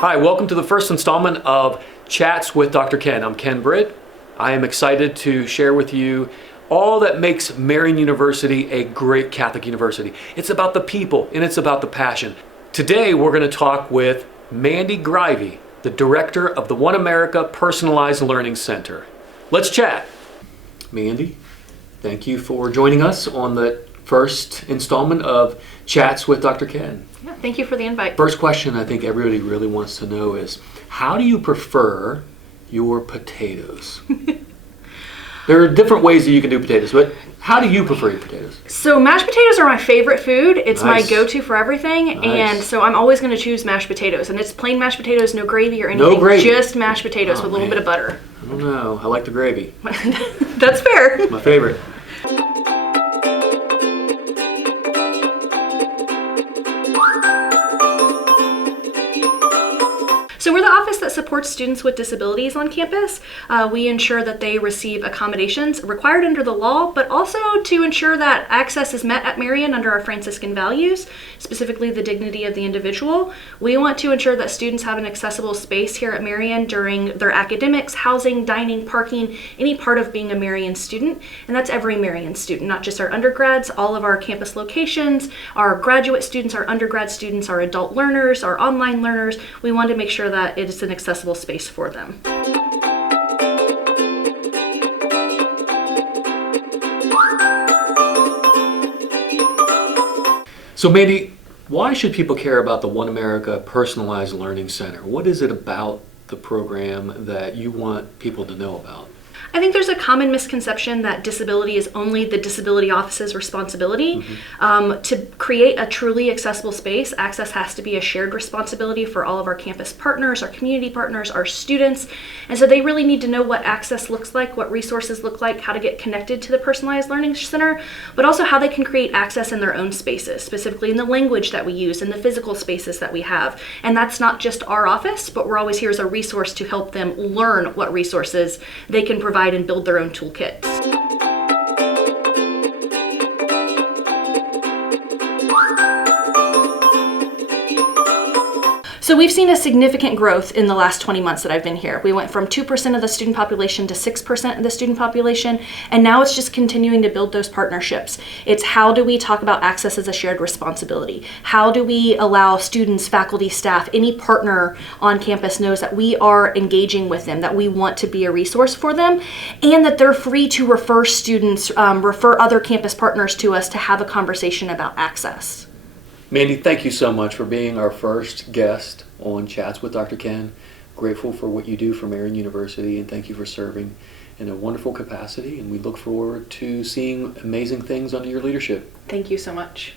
Hi, welcome to the first installment of Chats with Dr. Ken. I'm Kenith Britt. I am excited to share with you all that makes Marian University a great Catholic university. It's about the people and it's about the passion. Today we're going to talk with Mandie Greiwe, the director of the One America Personalized Learning Center. Let's chat. Mandie, thank you for joining us on the first installment of Chats with Dr. Ken. Yeah, thank you for the invite. First question I think everybody really wants to know is, how do you prefer your potatoes? There are different ways that you can do potatoes, but how do you prefer your potatoes? So mashed potatoes are my favorite food. It's Nice. my go-to for everything, Nice. and so I'm always going to choose mashed potatoes. And it's plain mashed potatoes, no gravy or anything. No gravy. Just mashed potatoes Oh, with a little man. bit of butter. I don't know. I like the gravy. That's fair. My favorite. So we're the office that supports students with disabilities on campus. We ensure that they receive accommodations required under the law, but also to ensure that access is met at Marian under our Franciscan values, specifically the dignity of the individual. We want to ensure that students have an accessible space here at Marian during their academics, housing, dining, parking, any part of being a Marian student. And that's every Marian student, not just our undergrads, all of our campus locations, our graduate students, our undergrad students, our adult learners, our online learners. We want to make sure that it is an accessible space for them. So Mandie, why should people care about the One America Personalized Learning Center? What is it about the program that you want people to know about? I think there's a common misconception that disability is only the disability office's responsibility. To create a truly accessible space, access has to be a shared responsibility for all of our campus partners, our community partners, our students. And so they really need to know what access looks like, what resources look like, how to get connected to the Personalized Learning Center, but also how they can create access in their own spaces, specifically in the language that we use, in the physical spaces that we have. And that's not just our office, but we're always here as a resource to help them learn what resources they can provide and build their own toolkits. So we've seen a significant growth in the last 20 months that I've been here. We went from 2% of the student population to 6% of the student population, and now it's just continuing to build those partnerships. It's how do we talk about access as a shared responsibility? How do we allow students, faculty, staff, any partner on campus knows that we are engaging with them, that we want to be a resource for them, and that they're free to refer students, refer other campus partners to us to have a conversation about access. Mandie, thank you so much for being our first guest on Chats with Dr. Ken. Grateful for what you do for Marian University, and thank you for serving in a wonderful capacity, and we look forward to seeing amazing things under your leadership. Thank you so much.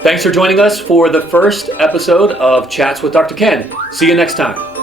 Thanks for joining us for the first episode of Chats with Dr. Ken. See you next time.